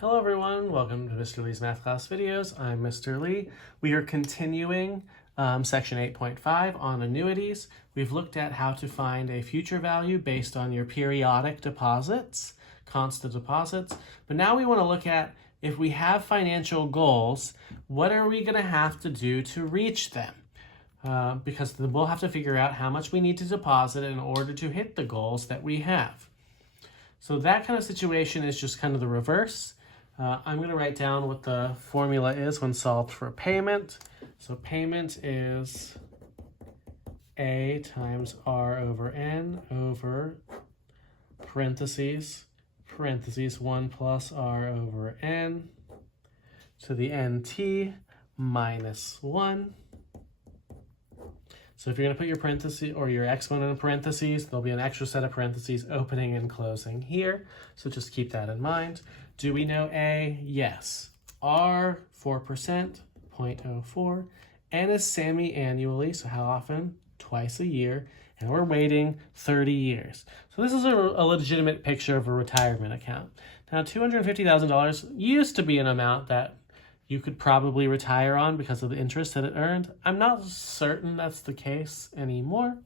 Hello everyone, welcome to Mr. Lee's Math Class Videos. I'm Mr. Lee. We are continuing section 8.5 on annuities. We've looked at how to find a future value based on your periodic deposits, constant deposits, but now we want to look at if we have financial goals, what are we going to have to do to reach them? Because we'll have to figure out how much we need to deposit in order to hit the goals that we have. So that kind of situation is just kind of the reverse. I'm going to write down what the formula is when solved for payment. So payment is A times R over N over parentheses 1 plus R over N to the NT minus 1. So if you're going to put your parentheses or your exponent in parentheses, there'll be an extra set of parentheses opening and closing here. So just keep that in mind. Do we know A? Yes. R, 4%, 0.04. N is semi-annually, so how often? Twice a year. And we're waiting 30 years. So this is a legitimate picture of a retirement account. Now, $250,000 used to be an amount that you could probably retire on because of the interest that it earned. I'm not certain that's the case anymore,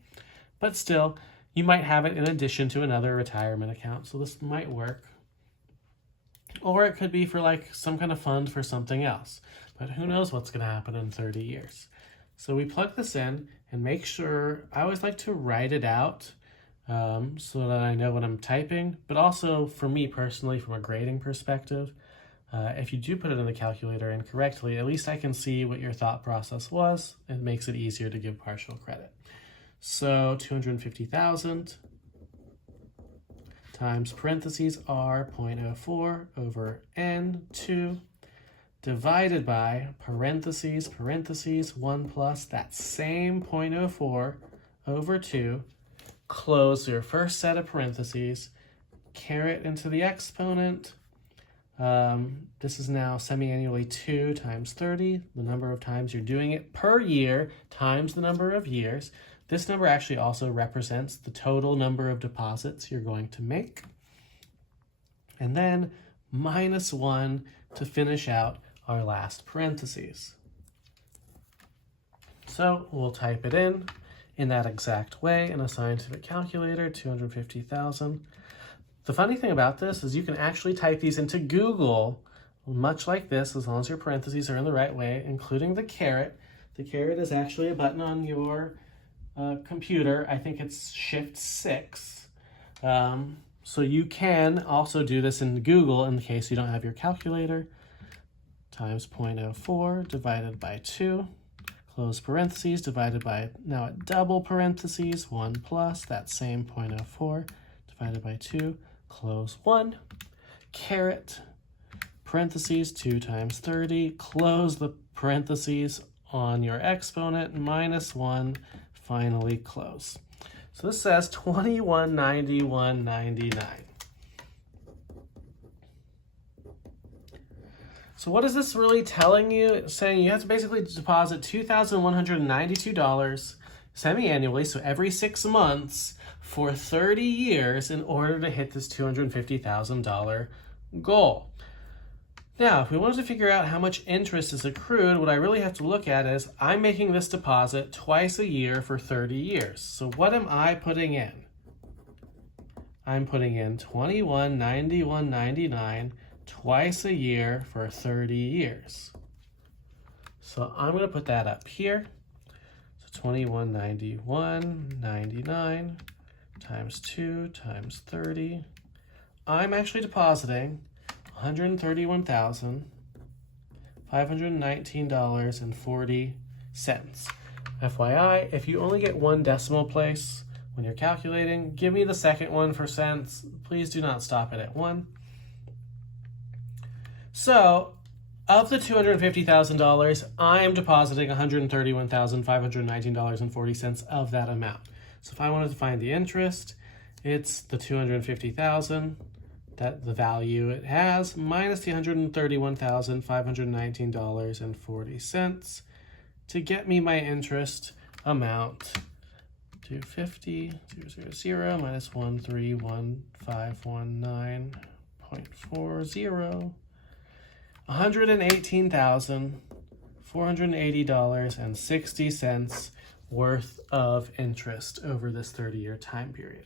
but still, you might have it in addition to another retirement account, so this might work. Or it could be for like some kind of fund for something else, but who knows what's going to happen in 30 years. So we plug this in and make sure, I always like to write it out so that I know what I'm typing, but also for me personally, from a grading perspective, if you do put it in the calculator incorrectly, at least I can see what your thought process was. It makes it easier to give partial credit. So 250,000 times parentheses R 0.04 over N2 divided by parentheses 1 plus that same 0.04 over 2. Close your first set of parentheses, caret into the exponent. This is now semi-annually 2 times 30, the number of times you're doing it per year times the number of years. This number actually also represents the total number of deposits you're going to make. And then minus 1 to finish out our last parentheses. So we'll type it in that exact way in a scientific calculator, 250,000. The funny thing about this is you can actually type these into Google much like this, as long as your parentheses are in the right way, including the caret. The caret is actually a button on your computer. I think it's Shift 6. So you can also do this in Google in the case you don't have your calculator. Times 0.04 divided by 2. Close parentheses divided by, now a double parentheses, 1 plus that same 0.04 divided by 2. Close 1, caret, parentheses 2 times 30, close the parentheses on your exponent, minus 1, finally close. So this says 2191.99. So what is this really telling you? It's saying you have to basically deposit $2,192 semi-annually, so every 6 months, for 30 years in order to hit this $250,000 goal. Now, if we wanted to figure out how much interest is accrued, what I really have to look at is I'm making this deposit twice a year for 30 years. So what am I putting in? I'm putting in $2191.99 twice a year for 30 years. So I'm going to put that up here. So $2191.99 times 2 times 30. I'm actually depositing $131,519.40. FYI, if you only get one decimal place when you're calculating, give me the second one for cents. Please do not stop it at 1. So, of the $250,000, I am depositing $131,519.40 of that amount. So if I wanted to find the interest, it's the $250,000, that the value it has, minus the $131,519.40 to get me my interest amount. 250,000 minus 131,519.40 $118,480.60 worth of interest over this 30-year time period.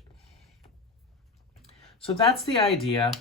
So that's the idea.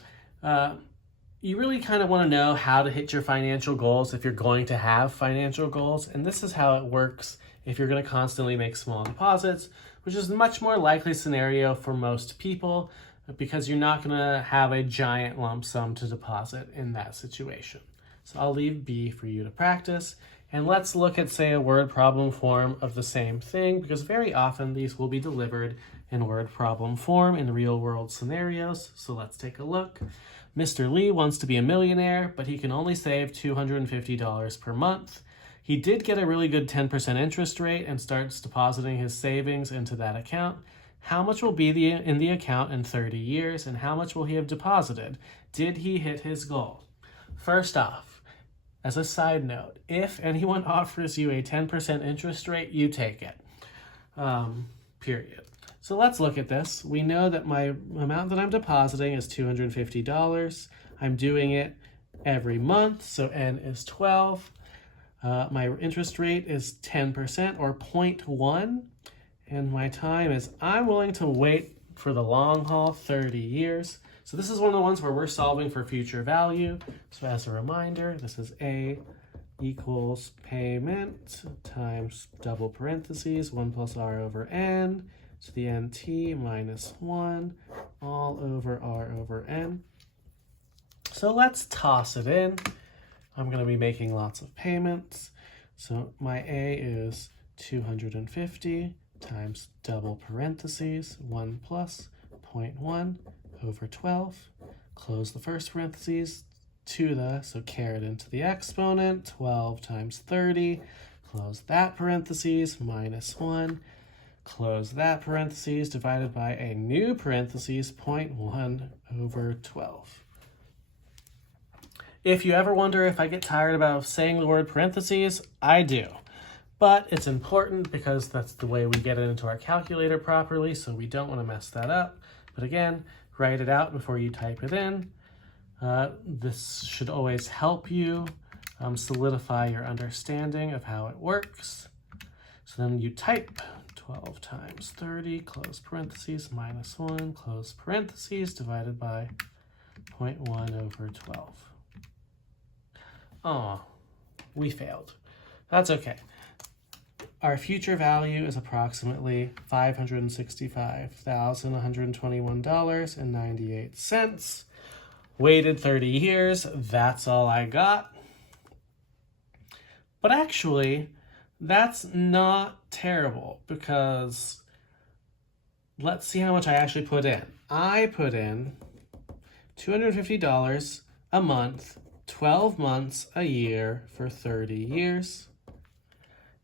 You really kind of want to know how to hit your financial goals if you're going to have financial goals. And this is how it works if you're going to constantly make small deposits, which is a much more likely scenario for most people because you're not going to have a giant lump sum to deposit in that situation. So I'll leave B for you to practice. And let's look at, say, a word problem form of the same thing, because very often these will be delivered in word problem form in real world scenarios. So let's take a look. Mr. Lee wants to be a millionaire, but he can only save $250 per month. He did get a really good 10% interest rate and starts depositing his savings into that account. How much will be in the account in 30 years, and how much will he have deposited? Did he hit his goal? First off, as a side note, if anyone offers you a 10% interest rate, you take it, period. So let's look at this. We know that my amount that I'm depositing is $250. I'm doing it every month, so N is 12. My interest rate is 10% or 0.1. And my time is, I'm willing to wait for the long haul, 30 years. So this is one of the ones where we're solving for future value. So as a reminder, this is A equals payment times double parentheses, 1 plus R over N. So the NT minus 1 all over R over N. So let's toss it in. I'm going to be making lots of payments. So my A is 250 times double parentheses, 1 plus 0.1 over 12. Close the first parentheses to the, so caret into the exponent, 12 times 30. Close that parentheses, minus 1. Close that parentheses, divided by a new parentheses, 0.1 over 12. If you ever wonder if I get tired about saying the word parentheses, I do. But it's important because that's the way we get it into our calculator properly, so we don't want to mess that up. But again, write it out before you type it in. This should always help you solidify your understanding of how it works. So then you type 12 times 30, close parentheses, minus 1, close parentheses, divided by 0.1 over 12. Oh, we failed. That's okay. Our future value is approximately $565,121.98. Waited 30 years, that's all I got. But actually, that's not terrible because let's see how much I actually put in. I put in $250 a month, 12 months a year for 30 years.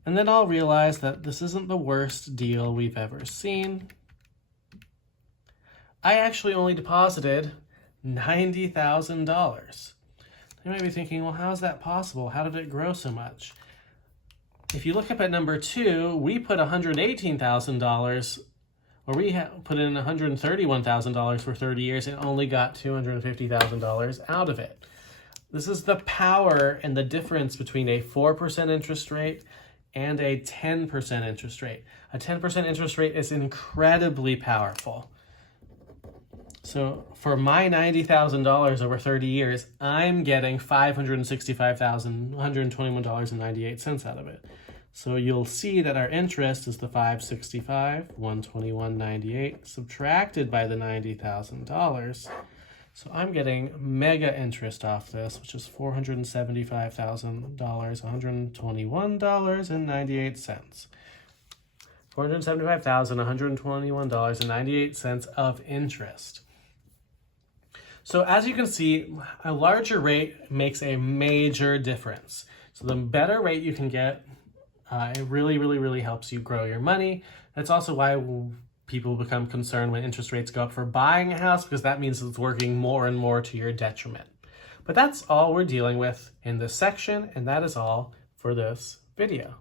And then I'll realize that this isn't the worst deal we've ever seen. I actually only deposited $90,000. You might be thinking, well, how is that possible? How did it grow so much? If you look up at number 2, we put $118,000, or we put in $131,000 for 30 years and only got $250,000 out of it. This is the power and the difference between a 4% interest rate and a 10% interest rate. A 10% interest rate is incredibly powerful. So for my $90,000 over 30 years, I'm getting $565,121.98 out of it. So you'll see that our interest is the $565,121.98 subtracted by the $90,000. So I'm getting mega interest off this, which is $475,121.98. $475,121.98 of interest. So as you can see, a larger rate makes a major difference. So the better rate you can get, it really helps you grow your money. That's also why people become concerned when interest rates go up for buying a house, because that means it's working more and more to your detriment. But that's all we're dealing with in this section, and that is all for this video.